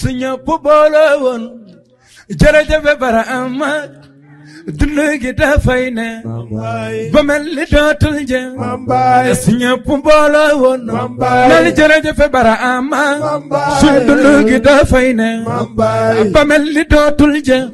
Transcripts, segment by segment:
suñu boole woon jërëjëf Barhama dund gi dafay ne ba mel ni dootul jeex suñu boole woon nal jërëjëf Barhama suñu dund gi dafay ne ba mel ni dootul jeex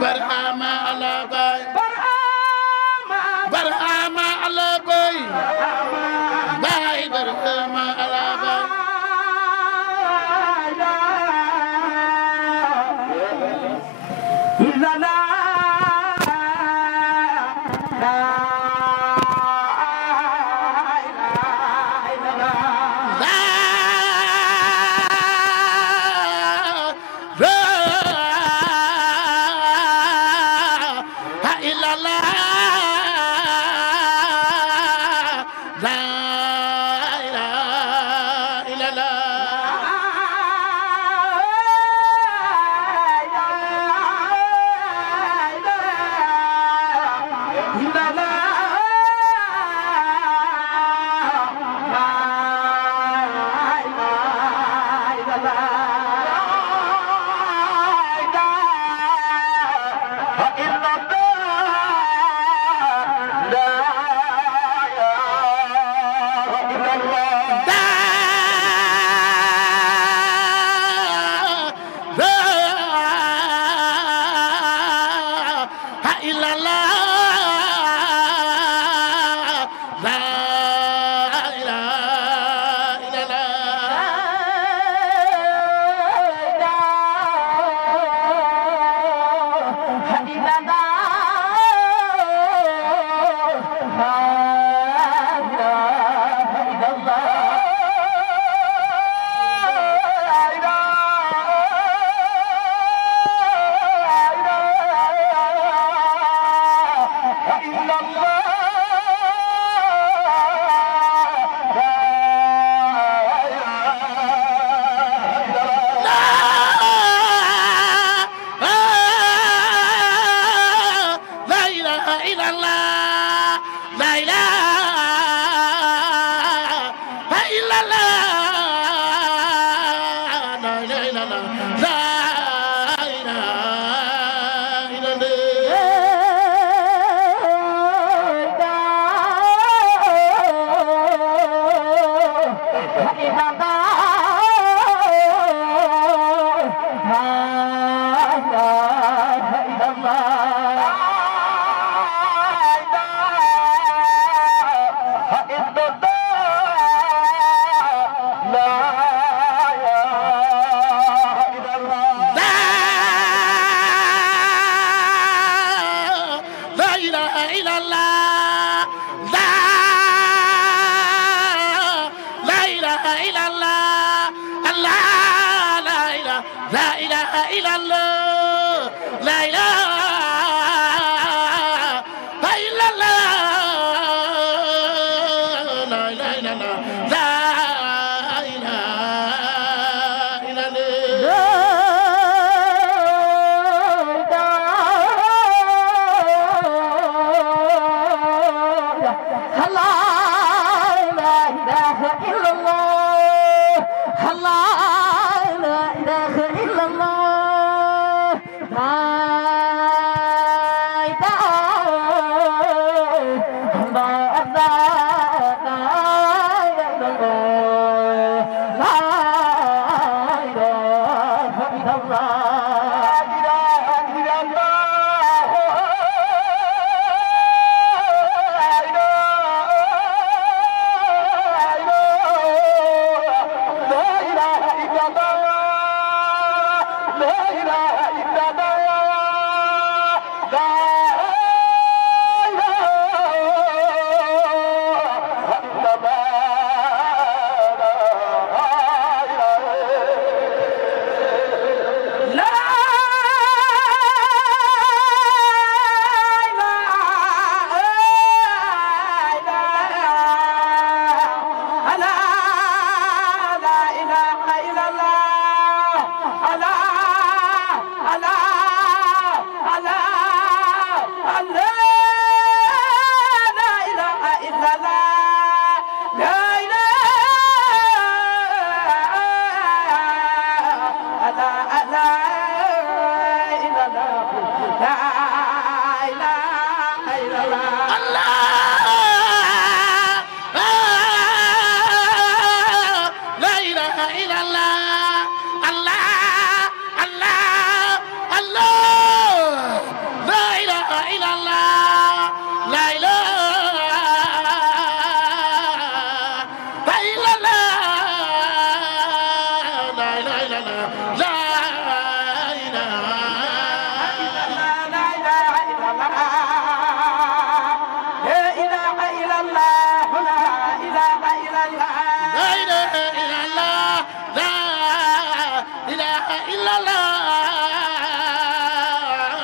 Barhama إلا الله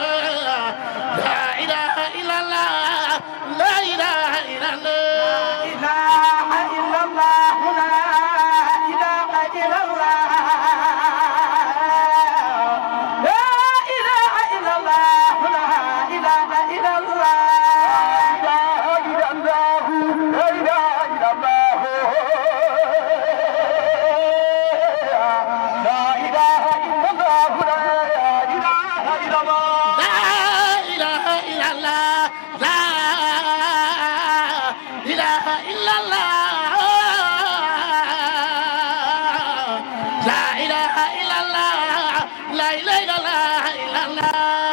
لا إله إلا الله لا إله إلا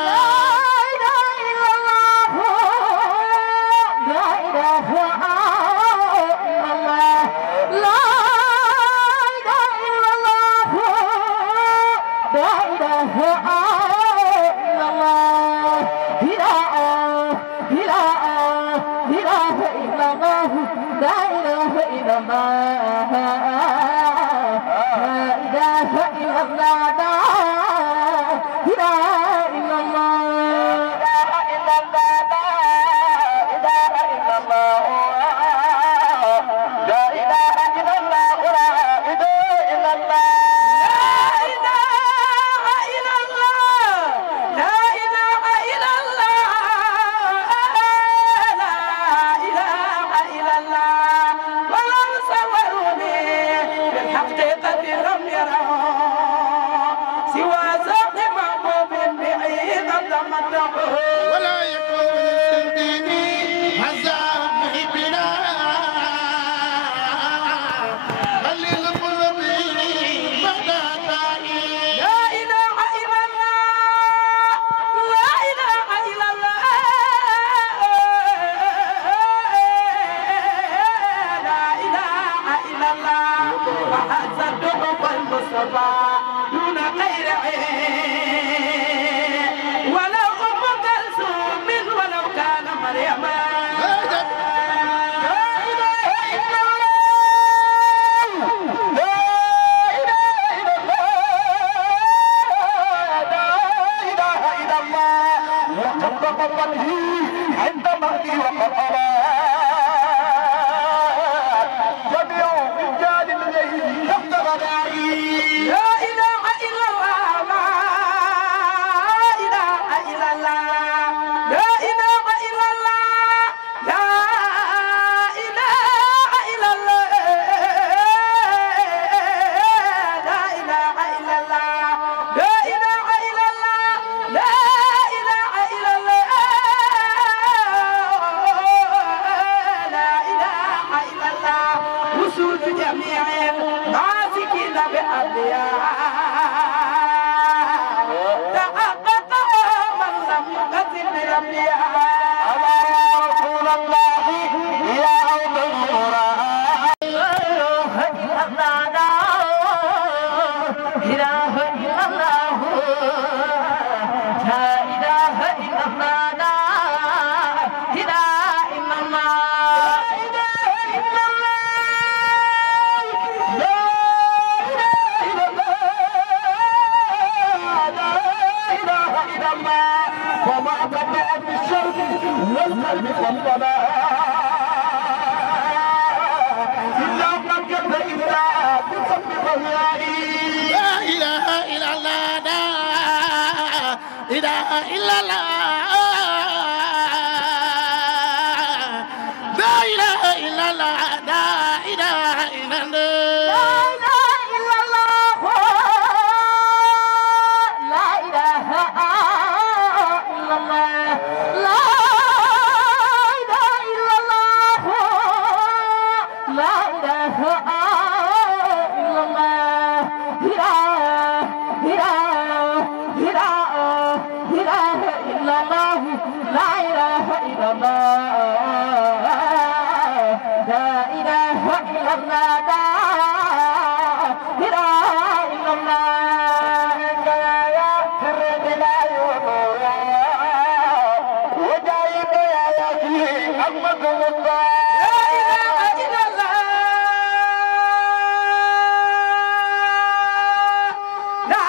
Sawaruni حقيقة لم يرى سوى ساق محبوب بعيد تمنه ولا يكون سنديني عزام محبنا خلي القلب مدى دائي لا إله إلا الله لا إله إلا الله لا إله إلا الله وحسد حب المصطفى دون غير عين ولو أم كلثوم ولو كان مريم لا إله إلا الله لا إله إلا الله لا إله إلا الله وقد ضبطه عند مهدي وقد جميع رجال الليل تحت غدائي لا إله إلا الله لا إله إلا الله لا إله إلا الله لا إله إلا الله لا إله إلا الله لا إله إلا الله لا إله إلا الله لا إله إلا الله وسود جميع ماسكين بأبياء تحقق من لم يقتل بالأنبياء يا رسول الله يا عود القرآن لا إله إلا الله لا إله إلا الله لا إله إلا الله لا إله إلا الله لا إله إلا الله لا إله إلا الله لا إله إلا الله وما بدأ بالشرك والقلب والضلال إلا قد كتب إلا بصف ضيائي لا إله إلا الله لا إله إلا الله لا إله إلا الله لا إله إلا الله لا إله إلا الله لا إله إلا الله لا إله إلا الله لا إله إلا الله لا إله إلا الله لا إله إلا الله لا إله إلا الله يا فرد لا يمر وجايب يا ياسين أحمد الله لا إله إلا الله لا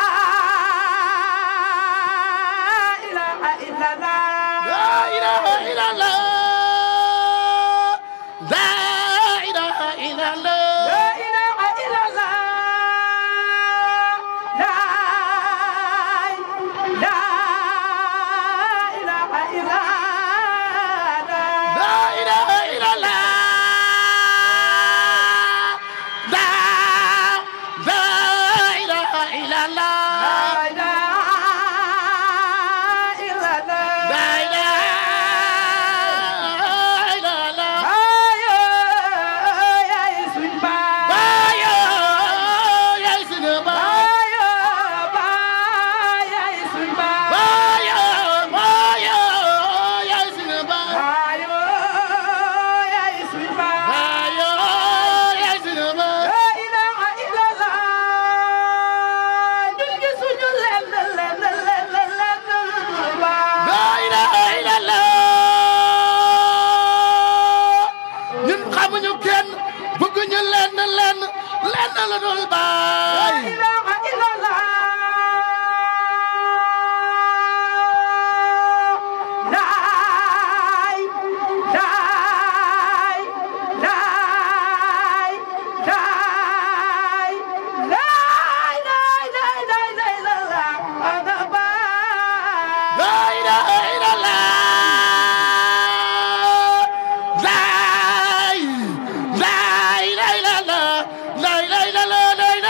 إله إلا الله لا إله إلا الله لا إله إلا الله لا إله إلا الله لا إله إلا الله لا إله إلا الله لا إله إلا الله لا إله إلا الله لا إله إلا الله يا يسوع بايو يا سيدنا يا يسوع بايو يا سيدنا يا يسوع بايو يا سيدنا لا إله إلا الله نلقي سجل لا إله إلا الله ñun xamuñu kenn bëgguñu lenn la dul baay لا إله إلا الله لا لا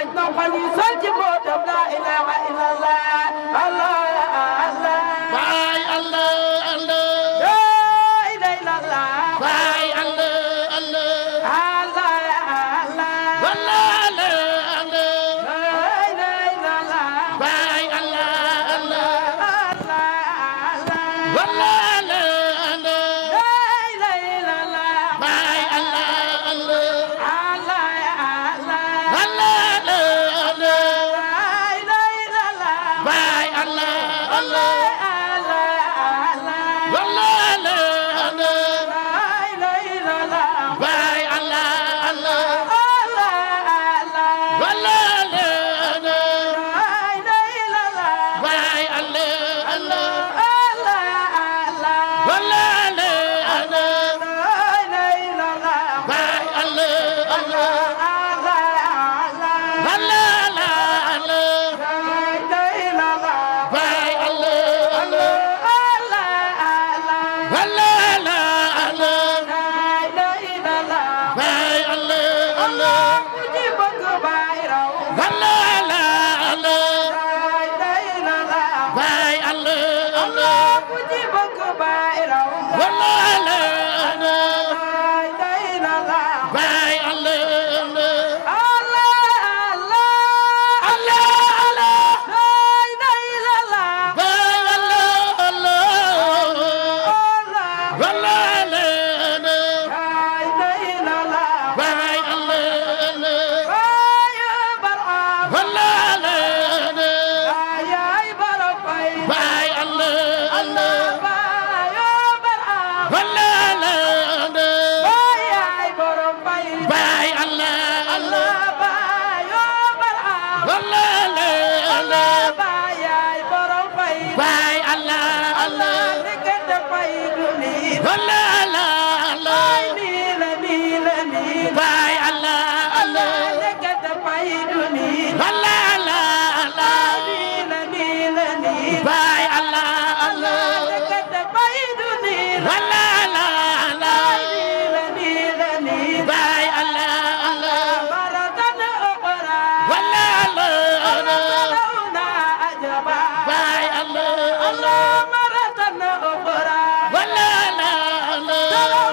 bañ noppal yi sol ci mbootam la ilaha illallah Allah Allah Baay Allah Allah la ilaha illallah Baay Allah Allah Allah Allah walla Allah Allah la ilaha illallah Baay Allah Allah Allah Allah walla Allah Allah la ilaha illallah Baay Allah Allah Allah Allah walla Allah Allah la ilaha illallah Baay Allah Allah walla Allah Allah Baay Allah Allah walla Allah Allah Baay Allah Allah walla Allah Allah Baay Allah Allah walla Allah Allah Baay Allah Allah walla Allah Allah Baay Allah Allah walla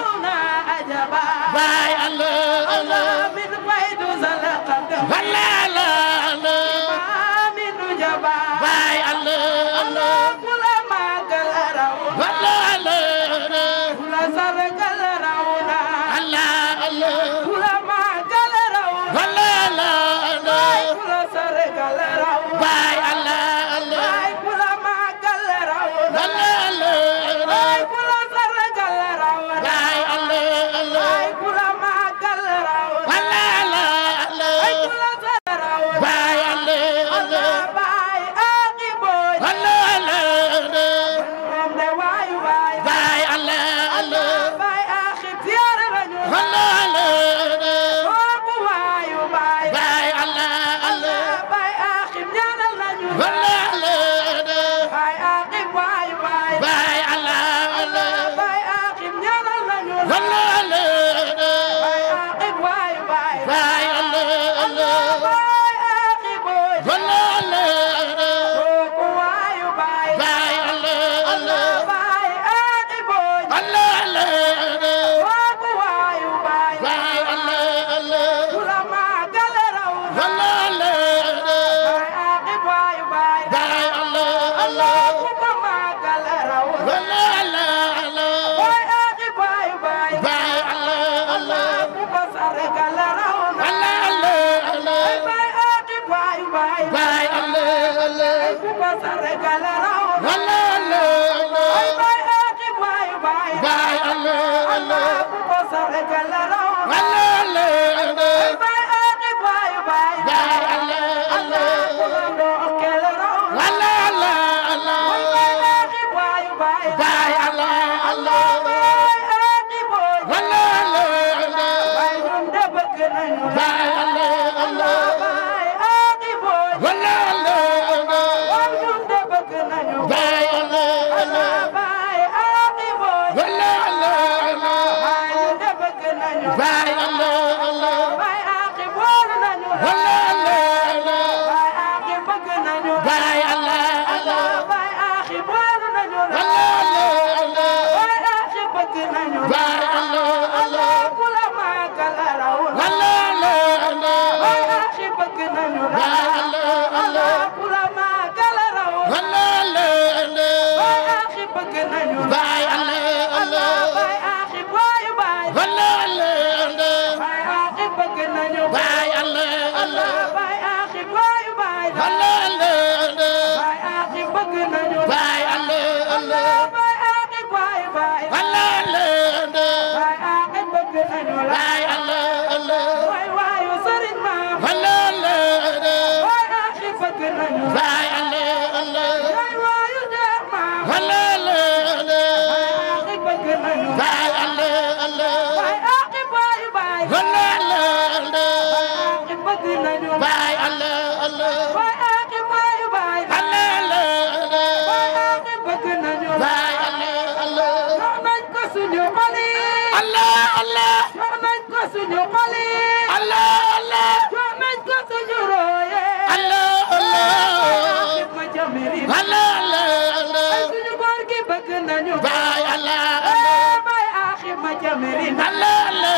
Allah Allah Baay Allah Allah walla Allah Allah Baay Allah Allah Allah Allah Baay Allah Allah walla Allah Baay Allah Allah walla Allah Baay Allah Allah walla Bye, Allah, Allah. Bye, Aqib, wala nañu. Allah, Allah. bëgg nañu baay Allah Allah ku la màggal raw na Allah Allah baay axi bëgg nañu baay Allah Allah ku la màggal raw na Allah Allah baay axi bëgg nañu baay Allah Allah baay axi baay baay Allah Allah baay axi bëgg nañu baay Allah Allah baay axi baay baay Allah Allah baay axi bëgg nañu baay Allah Allah baay axi baay baay Allah Allah baay axi bëgg nañu baay Allah Allah waay waayu sëriñ maam Allah Allah baay axi bëgg nañu baay Allah Allah waay waayu deex maam Allah Allah baay axi bëgg nañu baay Allah Allah baay axi baay baay Allah Allah axi bëgg nañu baay Allah Allah baay axi baay baay Allah Allah baay axi bëgg nañu baay Allah Allah jox nañ ko suñu xol yi Allah Allah jox nañ ko suñu xol yi Allah Allah jox nañ ko suñu rooye Allah Allah ma jamiri Allah Allah ay suñu góor gi bëgg nañu baay Allah baay axi ma jamiri Allah Allah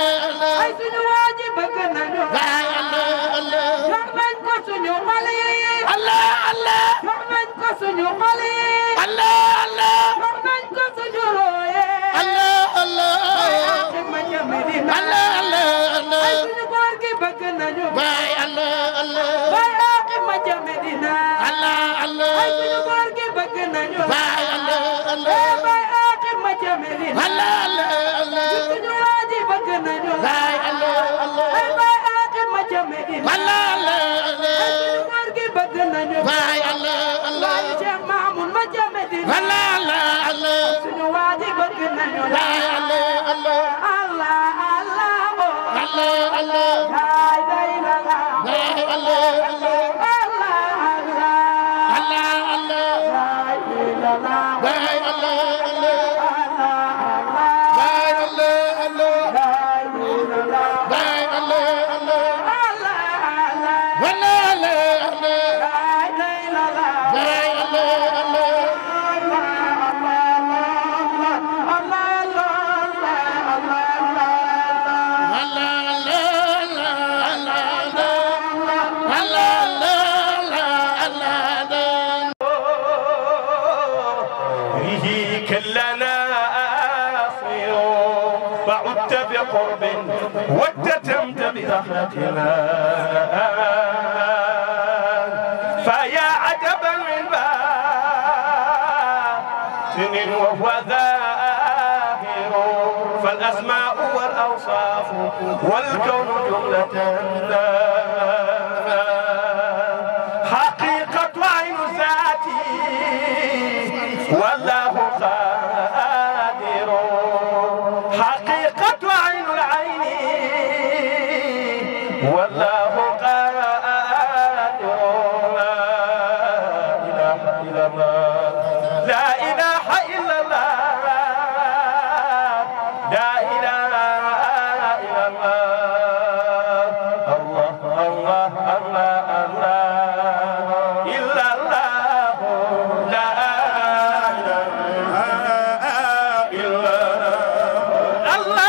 ay suñu waaji bëgg nañu baay Allah Allah jox nañ ko suñu xol yi Allah Allah jox nañ ko suñu xol yi Allah Allah jox nañ ko suñu rooye Allah Allah axi ma jamiri Allah Allah ay Allah suñu góor gi bëgg nañu baay Allah Allah baay axi ma jamiri Allah Allah ay suñu góor gi bëgg nañu baay Allah Allah baay axi ma jamiri Allah Allah suñu waaji bëgg nañu baay Allah Allah ay baay axi ma jamiri Allah Allah suñu góor gi bëgg nañu baay Allah Allah waaye Cheikh Mamoun ma jamiri Allah Allah suñu waaji bëgg nañu baay Allah Allah Allah Allah oh Allah Allah la ilaha baay Allah Allah Allah Allah Allah Allah la ilaha baay Allah Allah Allah baay Allah Allah la ilaha baay Allah Allah Allah Allah Allah Allah la ilaha baay Allah Allah به كلنا آصير فعدت بقرب واتتمت برحمتنا فيا عجبا من باطن وهو ظاهر فالأسماء والأوصاف والكون جملة حقيقة عين ذاتي والله قادر حقيقة عين العين والله قادر لا إله إلا الله لا إله إلا الله لا إله إلا الله الله الله الله الله إلا الله لا إله إلا الله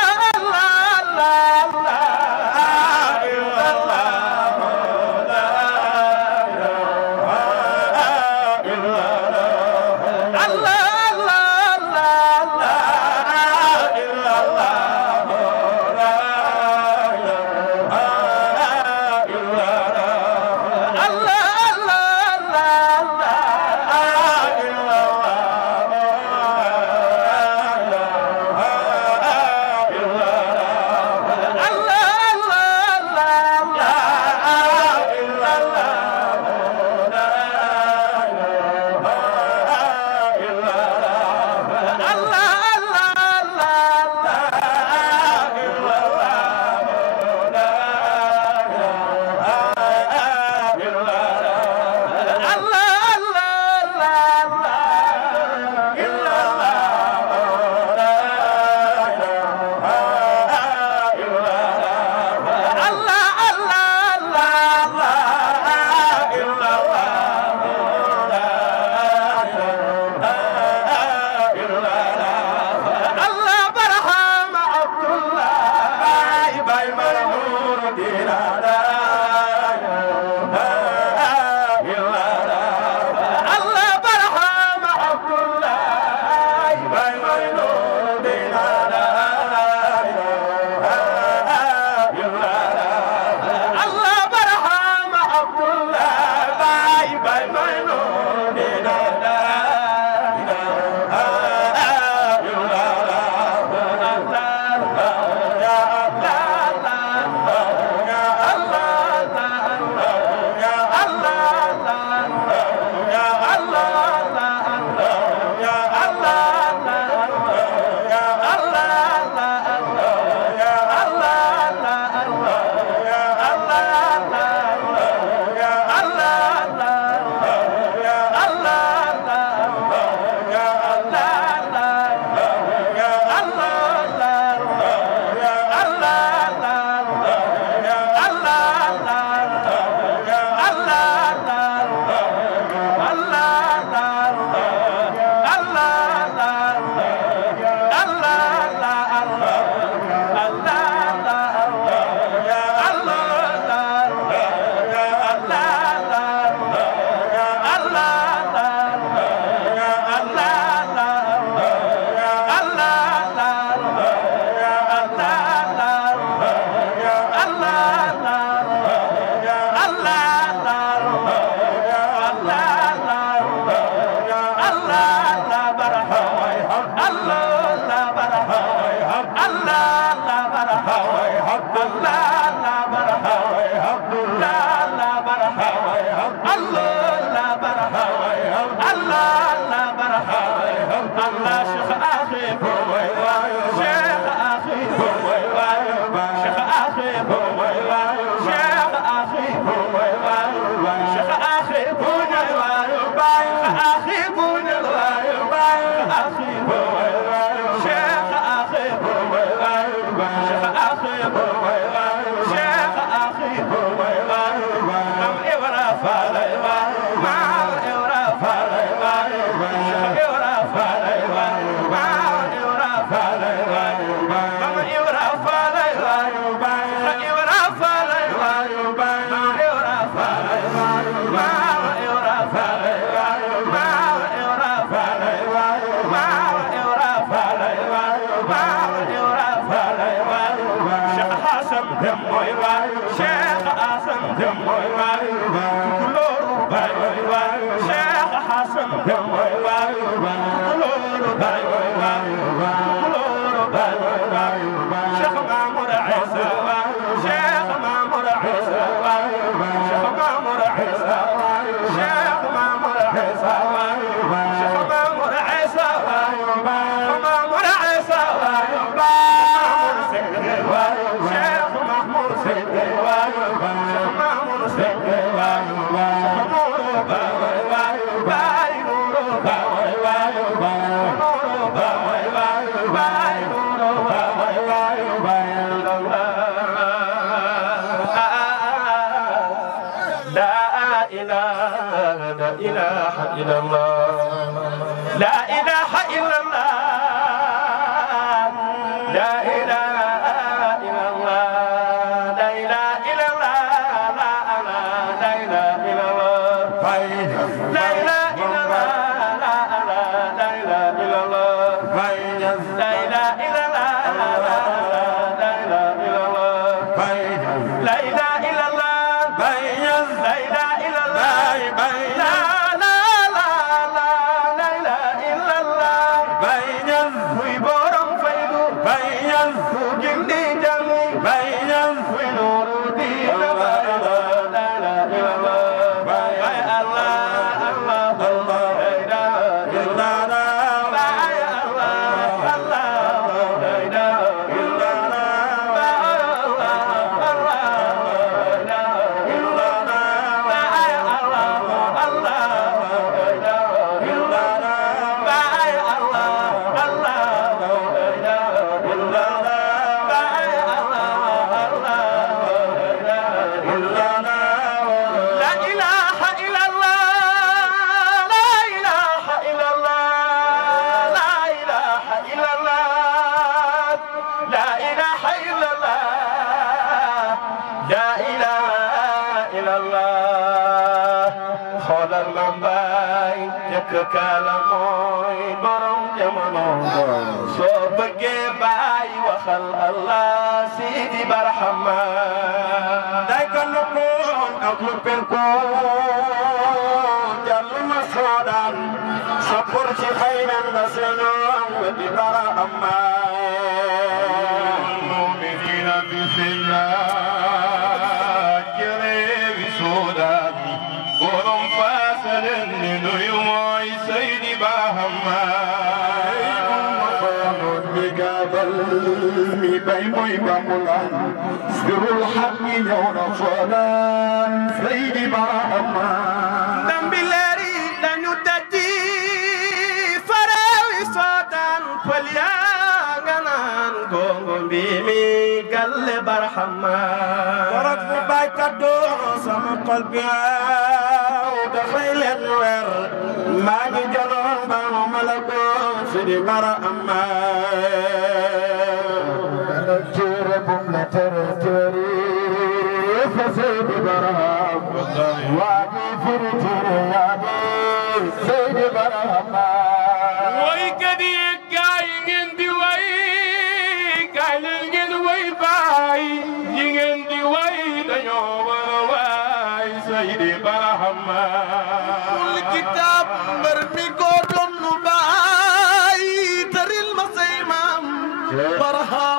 Barahama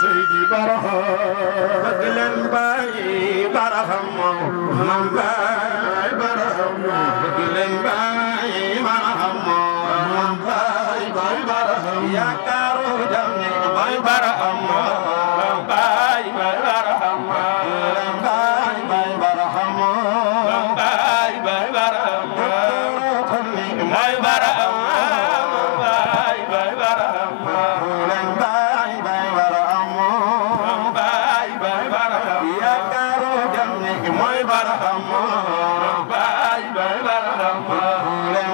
سيدي برهم بدلن باي برهم من باي برهم بدلن باي برهم من باي برهم يا كارو جمي باي برهم من باي برهم من باي برهم من باي برهم كلي باي برهم من باي برهم من باي برهم يا كارو جمي باي برهم من باي برهم من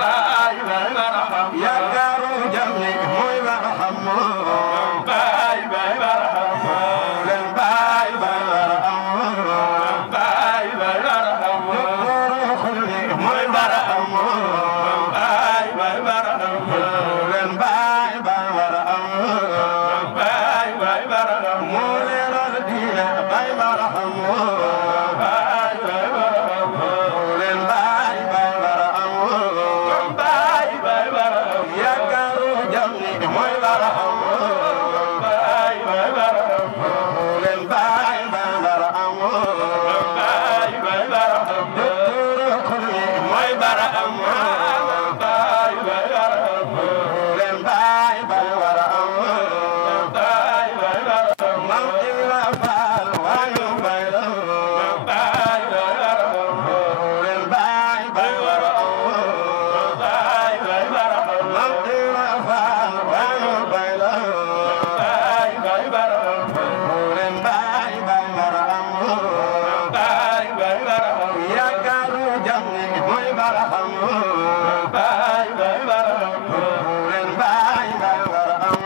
باي برهم يا كارو جمي باي برهم من باي برهم من باي برهم خلي باي برهم من باي برهم من باي برهم مولر الدين باي برهم باي برهم من باي برهم باي برهم يا كارو جمي باي برهم باي برهم من باي برهم باي برهم خلي باي برهم باي برهم من باي برهم باي برهم موتي وفال وانو برهم باي برهم من باي برهم باي برهم موتي وفال وانو برهم باي برهم من باي برهم باي برهم يا كارو جمي باي برهم باي برهم من باي برهم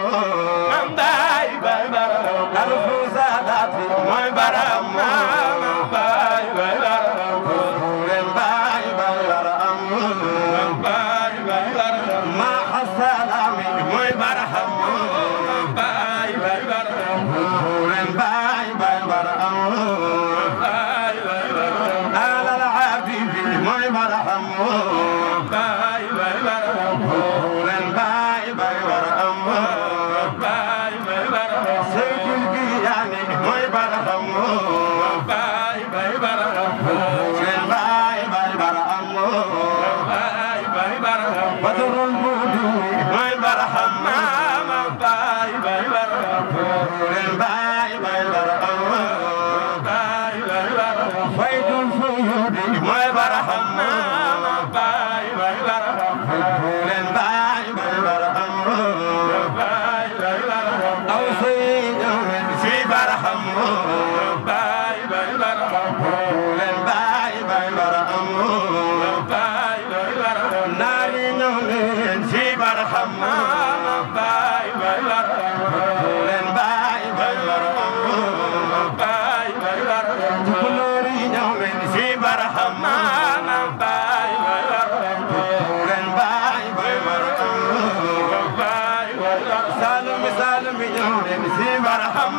من باي برهم الفوزات باي برهم من باي برهم من باي برهم من باي برهم ما حسلامي باي برهم من باي برهم من باي برهم باي برهم على العبيد باي برهم باي برهم من باي برهم باي برهم سيد الجياني باي برهم باي برهم من باي برهم باي برهم بدر البدوي باي برهم من باي برهم من باي برهم باي برهم فيد الفيود باي برهم من باي برهم من باي برهم باي برهم أو سيد في برهم باي برهم من باي برهم باي برهم ناري نولين في برهم باي برهم من باي برهم باي برهم كلوري نولين في برهم باي برهم من باي برهم باي برهم سالم سالم نولين في برهم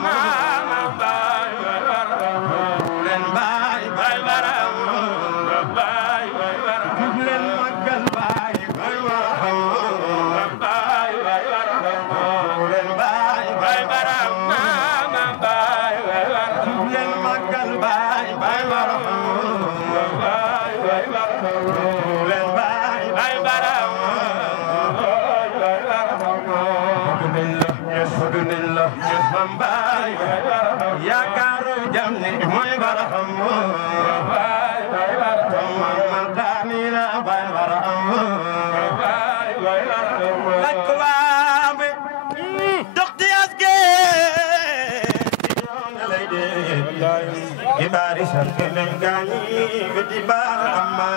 باي برهم من باي برهم باي برهم كبلن مقل باي برهم باي برهم من باي برهم باي برهم كبلن مقل باي برهم باي برهم من باي برهم يسفدن الله يسفن باي يا كارو جمني موي برهم باي برهم من داني لا باي برهم باي برهم لكوام دقتي اسكي يباري شركن غاني بدبار اما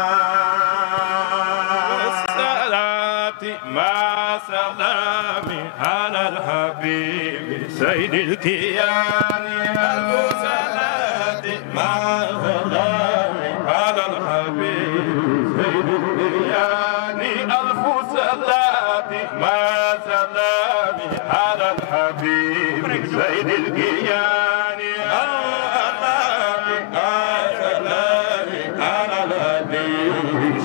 ما سلامي على الحبيب سيد الكيان الصلاة ما سلامي على الحبيب سيد الكيان ألف صلاة ما سلامي على الحبيب سيد الكيان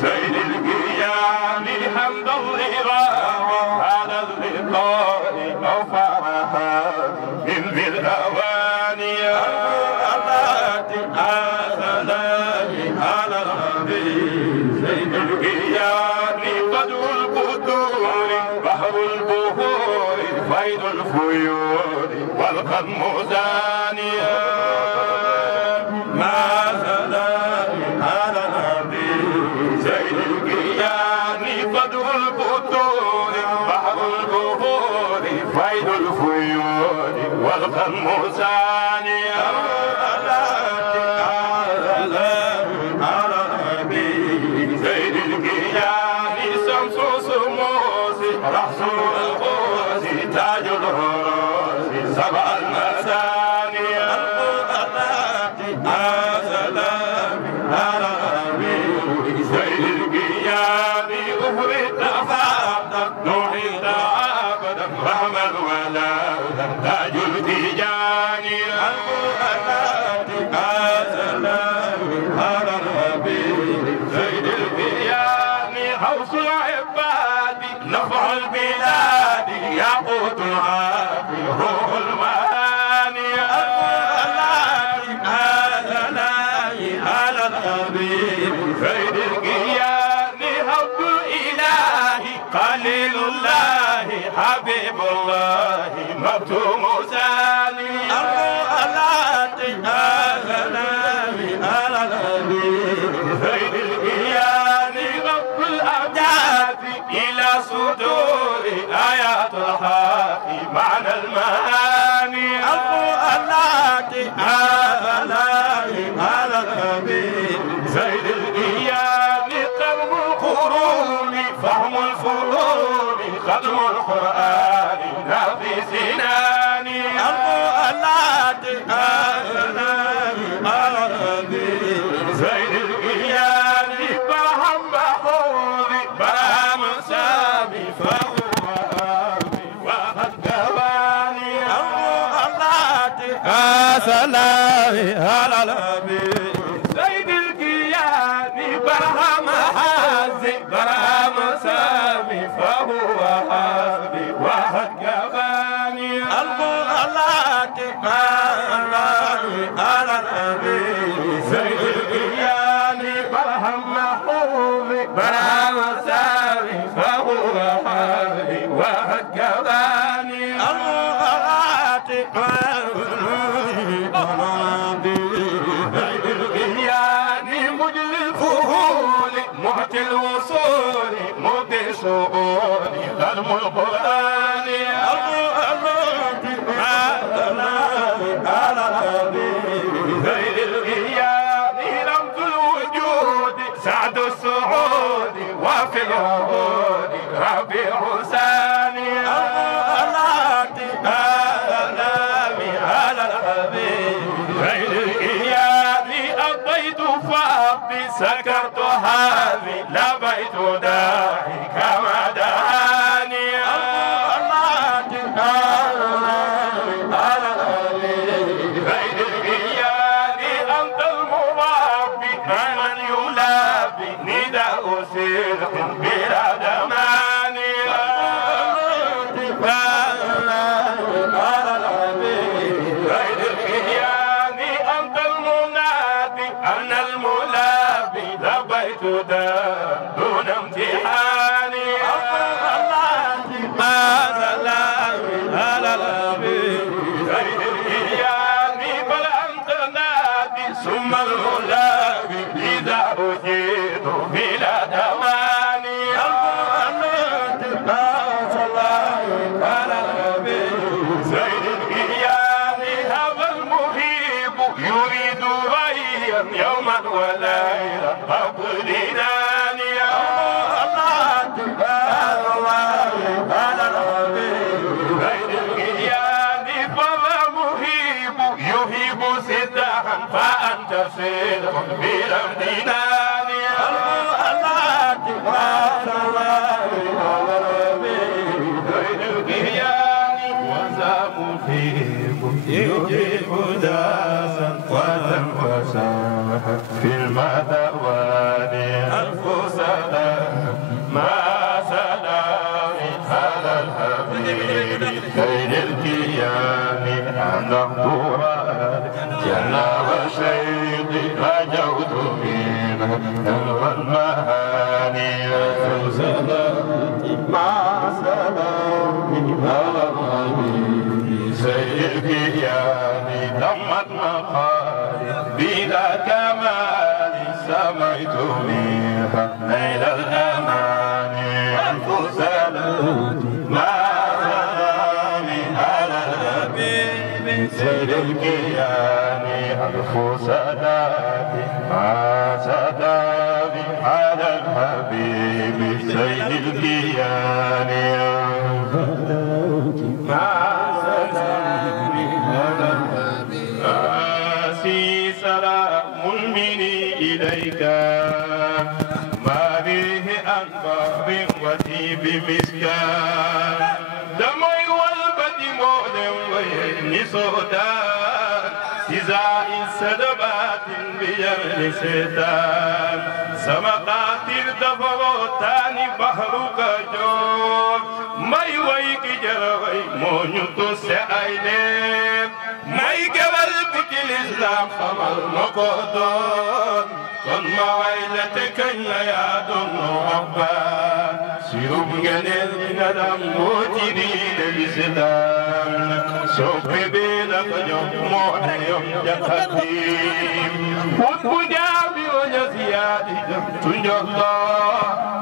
سيد القيام حمد الله الأواني التي أزلت على الحبيب زين القيام بدر البدور بحر البحور فيض الفيور والقدم زانية ما زلت على الحبيب زين القيام بدر البدور بحر البحور فيض الفيور والقدم زانية رأس الغوث تاج الهروس سبع المثاني التي أزلت على الأمين زين القيام غفر التفاضل نوحي أبدا رحمة ولا تاج التجاني التي أزلت على الأمين زين القيام حوص العباد نفع البلاد ياقوت العافي روح المعاني التي أزلت على الحبيب خير القيام حب الإله قليل الله حبيب الله مكتوم ثاني التي أزلت على الحبيب خير القيام رب الأبداد إلى صدور آيات الحق معنى المعاني التي أزلت على الحبيب زين القيام قلب القرون فهم الفنون ختم القرآن في سناني التي أزلت على الحبيب زين القيام برهم محفوظ برهم سامي فهو وقد قواني التي أزلت على الحبيب زين القيام برهم حازي برهم سامي فهو حازي وقد قواني التي أزلت على الحبيب زين القيام برهم محفوظ برهم سامي فهو حازي وقد قواني التي مجل الفهول معطي الوصول مبدي شؤون ظلم القرآن على الحبيب غير الغياب رمز الوجود سعد السعود وفي العهود ربيع ثاني التي على الحبيب غير الغياب أبيت فاضي سكرت هذه لبيت داعي كما دعاني التي على الحبيب غير الغياب أنت المربي من يلابي نداء صدق بلا دماني على الحبيب غير الغياب أنت المنادي أنا الملابي لبيت دار دون امتحاني على الحبيب غير الغياب بل أنت نادي ثم الملابي إذا أجيت بلا دماني على الحبيب زين القيام هذا المهيب يريد ريا يوما وليلا أقول داني على الحبيب غير القيام فذا مهيب يهيب صدقا فأنت صدق بلا امتنان غير القيام وذا مهيب يجيب داسا وتنفسا في المدوان ألف سلام ما سلام على الحبيب خير القيام على الحبيب سيد يعني ضمت مقالي بلا كمال سمعت منها ليل الأمان أنفس ما سلامي على الحبيب سيد الكيان أنفس ما سلامي على الحبيب سيد الكيان ما سلامي على الحبيب سلام مني إليك ما به أنبار وثيب مسكان دمي والبدي مولم ويني صدان سزاء السدبات بيمن ستان سمقات الدفوتان بحرك جور ماي ويك جروي مونيوتو سعيدين ماي جبل بك الإسلام خمر مقدون كن ما ويلتك يا دون ربا سيوم جنل ندم موتيني الإسلام سوف بينك يوم يوم جقديم وبجابي ونزيادي تنجلا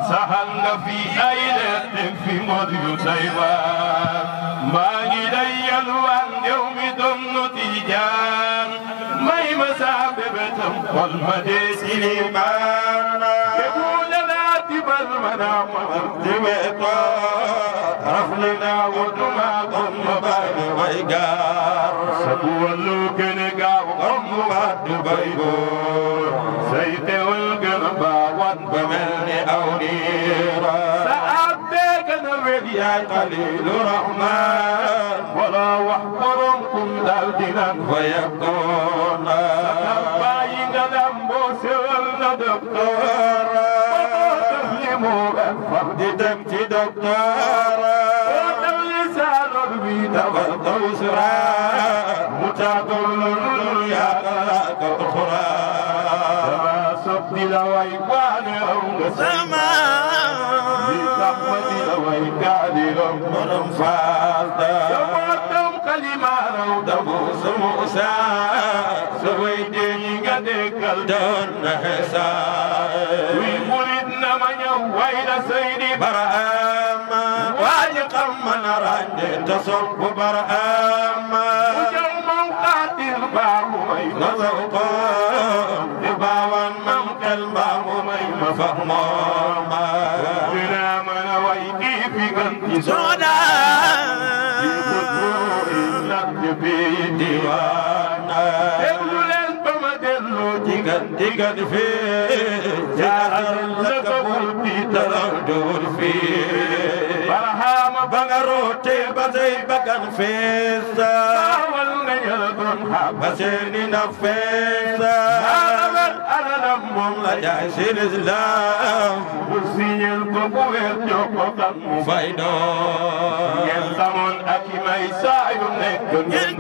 سهلنا في أيلة في مديو تايوان ما إلي الوان يوم دم تيجان ما مساببتم والمديس الإيمان يقول لا تبل منام مرتبطا رفلنا ودما ضم بين ويقار سبو اللوكن قاو ضم بعد بيبور سيت والقلبا وانبملني أونيرا سأبدك نبي يا قليل رحمن ولا وحضركم دالدنا فيكون سكباين دمبو سوالنا دكتورا تسلموا فرد دمتي دكتورا وتلسان ربي تفضل سرا متاقل يا قلاك أخرى سما صبت لويقان رونغ سما بتحمد لويقان رونغ فالدا يموتم كلمة رودبوس موسى سويدين قدك الدون حسا ويمولدنا من يويل سيدي برهام واجقا من رند تصب برهام وجوما قاتل بامو نظوقا بباوا من كالبام ميم فهماما بنا من ويدي في قنت سودا في قدر لك في ديوانا يقولن بمدلو تيغن في جاهر لك في تردور في برهام بغروتي بزي بغن فيسا باولنا يلدن حبسيني نفيسا أنا لمم لجايس الإسلام وسيني الكبوير جوكوكا مفايدون ينسامون أكي ميسا يمنكن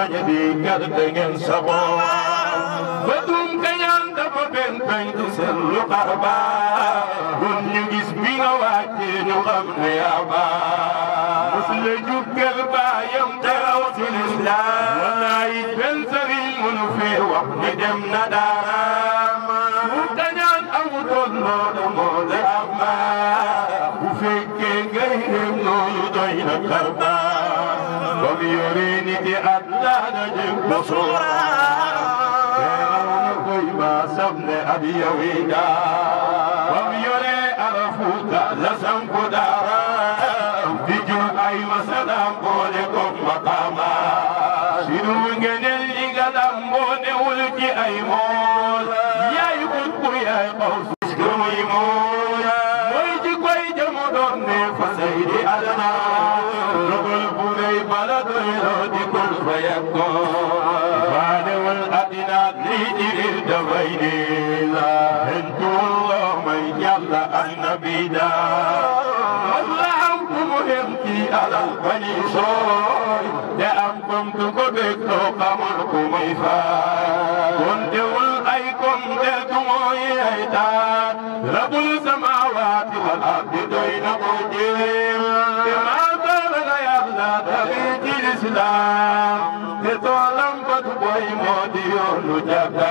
بجديكال تنين سبوا بدون كيان دفا بنتين تسلو قربا كن يجيس بينا واجي نغم نيابا مسل جوكال بايم تراوس الإسلام والله بنسري منفي وحن دم ندارام وكيان أمدون نود مود أما وفكي غير نود دين قربا وبيوريني دي أدلان جيب بصورا ما سبن أبي ويدا وبيوري أرفوكا لسنك دارا بجو أي مسلام بولكم مقاما شنوغن اللي قدام بوني ولكي أي مول يا يقول يا قوس اسكم يمول ويجي كوي جمدوني فسيدي أدنا بلد يلودي كل فيكون فادو الأدنى ليجي الدويني لا انتو الله من يلا النبي دا والله أنكم مهمتي على البني صوي لأنكم تقبكتو قمركم إفاد كنتو الأيكم دلتم ويهيتان رب السماوات والأرض دوين قديم lislaam te toolam bat boy moo di yoonu jàkka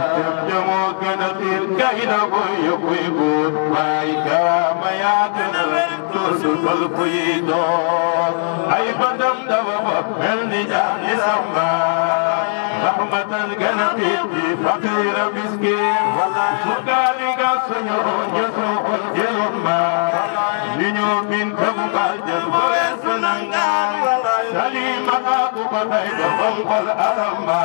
itam jamoo gën a xiir kay na boy yóbbuy buut waaye kaama yaa gën a toosu tol kuy doon ay bandam dafa fa mel ni jaani samba rahmatan gën a xiir di faqiira miskin sukaali nga suñu jësoo xol jëloon ma li ñoo min kabu mbal jël ba weesu nangaan salima kaaku ko tay ba bonkol aramba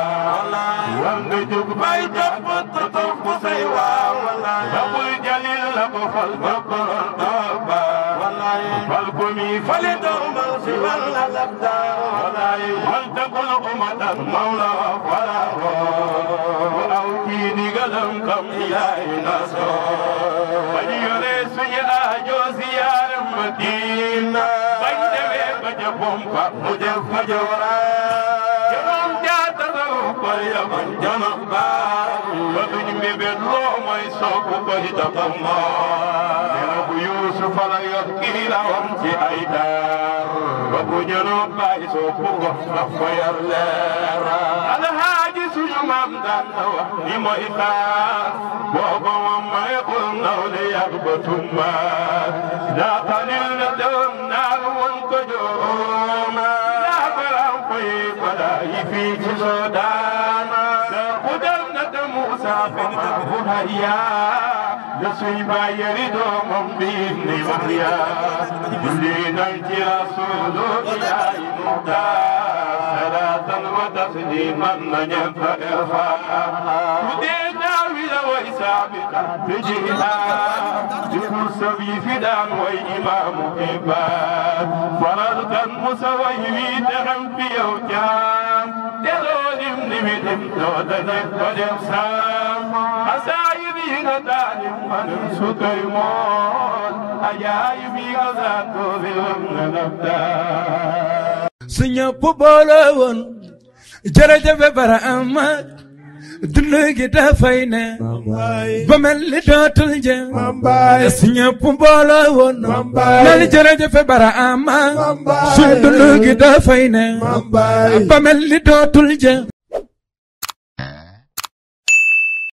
war nga jóg bay topp te topp say waaw rabul jalil la ko fal ba koron tooba fal ko mi fali doomal si walla labda wal takul umatan mawla wala aw kii digalam kam yaay naso bañ yore suñu aajo ziyaaram Madina bañ demee ba ca bomba mu def fa jawra jomam jaata ko ya bañ janam ba ba duñ mébét loo mooy sopp ko di tapamma dina bu Yuusuf la yor kiirawam ci ay daar ba bu jënoon baay sopp ko dafa yar leer alhaaji suñu maam daan na wax ni mooy xaar booba moom mayekul naw le yàgg ba tumba daa tanil na doon naar woon ko joom daa baram fay bala yi fii ci Soodaan daa xudal na te Muusa fen bu hayya da suñ bàyyeri doomam biir ni Mahya julli nañ ci Rasuulu Ilaahi Muxtaar salaatan wa tasliiman na ñaan fa سابقا تجيها ذكر سبي فدان وإمام إباد فرضا مسوي دهم في يوجام تلولم نمدم تودنك ودمسام حسايبي غدالم ونم سكيمون أجايبي غزاتو ذلم نبدا سنيا بوبولون جرجب برأما دنوغي دافاينا بمل دوتل جا سنيا بوبولون نال جرجب برأما دنوغي دافاينا بمل دوتل جا